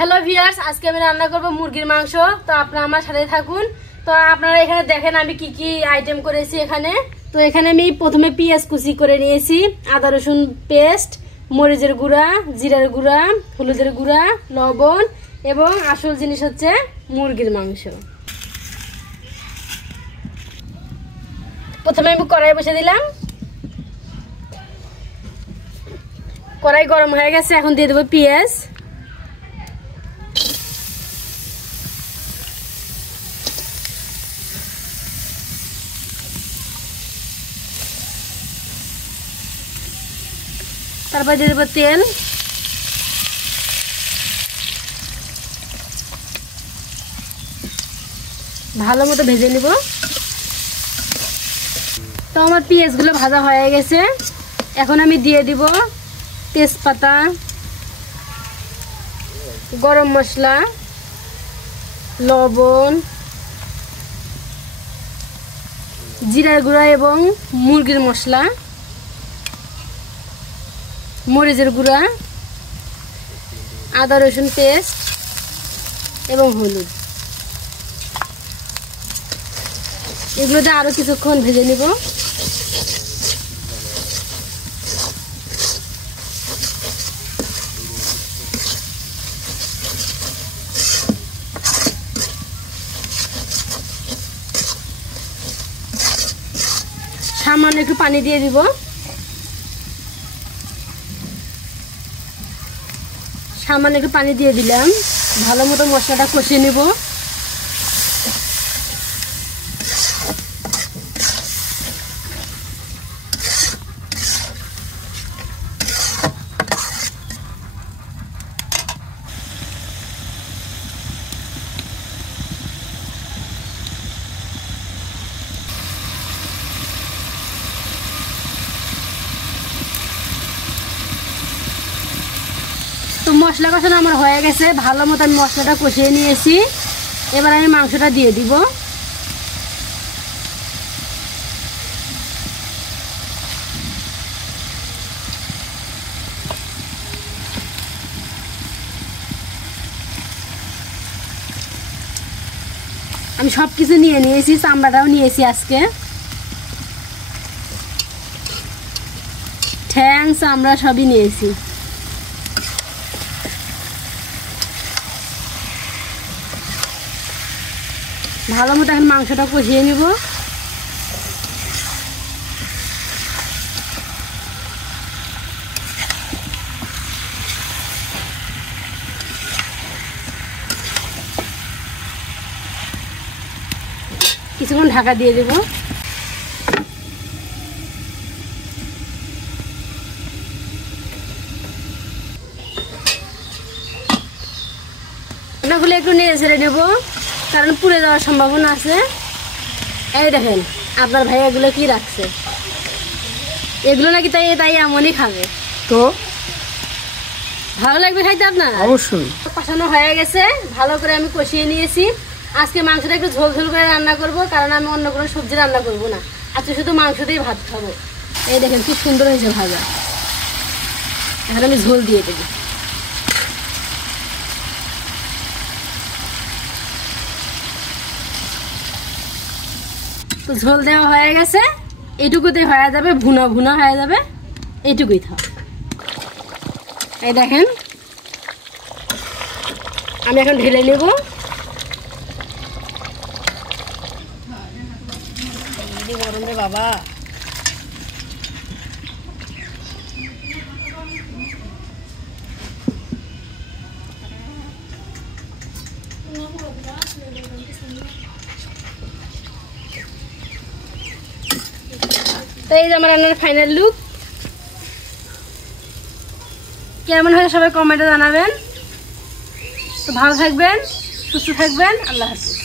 Hello viewers, আজকে আমি রান্না করব মুরগির মাংস। তো আপনারা আমার সাথে থাকুন। তো আপনারা এখানে দেখেন আমি কি কি আইটেম করেছি এখানে। তো এখানে আমি প্রথমে পেঁয়াজ কুচি করে নিয়েছি, আদা রসুন পেস্ট, মরিচের গুঁড়া, জিরার গুঁড়া, হলুদের গুঁড়া, লবণ এবং আসল জিনিস হচ্ছে মুরগির মাংস। প্রথমে আমি কড়াই বসে দিলাম। কড়াই গরম হয়ে গেছে, এখন দিয়ে দেবো পেঁয়াজ। তারপর দিয়ে দেবো তেল। ভালো মতো ভেজে নিব। তো আমার পেঁয়াজগুলো ভাজা হয়ে গেছে, এখন আমি দিয়ে দিব তেজপাতা, গরম মশলা, লবণ, জিরার গুঁড়া এবং মুরগির মশলা, মরিচের গুঁড়া, আদা রসুন পেস্ট এবং হলুদ। এগুলোতে আরো কিছুক্ষণ ভেজে নিব। সামান্য একটু পানি দিয়ে দিব। সামান্য একটু পানি দিয়ে দিলাম। ভালো মতো মশলাটা কষিয়ে নেব। তো মশলা কষানো আমার হয়ে গেছে, ভালো মতো আমি মশলাটা কষিয়ে নিয়েছি। এবার আমি মাংসটা দিয়ে দিব। আমি সব কিছু নিয়ে নিয়েছি, চামড়াটাও নিয়েছি আজকে। ঠ্যাং চামড়া সবই নিয়েছি। ভালো মতো এখন মাংসটা কষিয়ে নিব। কিছুক্ষণ ঢাকা দিয়ে দেব। রান্নাগুলো একটু নেড়ে ছেড়ে নেব, কারণ পুড়ে যাওয়ার সম্ভাবনা আছে। এই দেখেন আপনার ভাই এগুলো কি রাখছে, এগুলো নাকি তাই তাই এমনই খাবে। তো ভালো লাগবে খাইতে আপনার? অবশ্যই। কষানো হয়ে গেছে, ভালো করে আমি কষিয়ে নিয়েছি। আজকে মাংসটা একটু ঝোল ঝোল করে রান্না করব, কারণ আমি অন্য কোনো সবজি রান্না করব না। আজকে শুধু মাংস দিয়ে ভাত খাবো। এই দেখেন কি সুন্দর হয়েছে ভাজা। এখন আমি ঝোল দিয়ে দেবো। তো ঝোল দেওয়া হয়ে গেছে, এইটুকুতে হয়ে যাবে, ভুনা ভুনা হয়ে যাবে, এইটুকুই থাক। এই দেখেন আমি এখন ঢেলে নেব। গরম রে বাবা। তো এই যে আমার রান্নার ফাইনাল লুক। কেমন হয় সবাই কমেন্টে জানাবেন। তো ভালো থাকবেন, সুস্থ থাকবেন। আল্লাহ হাফেজ।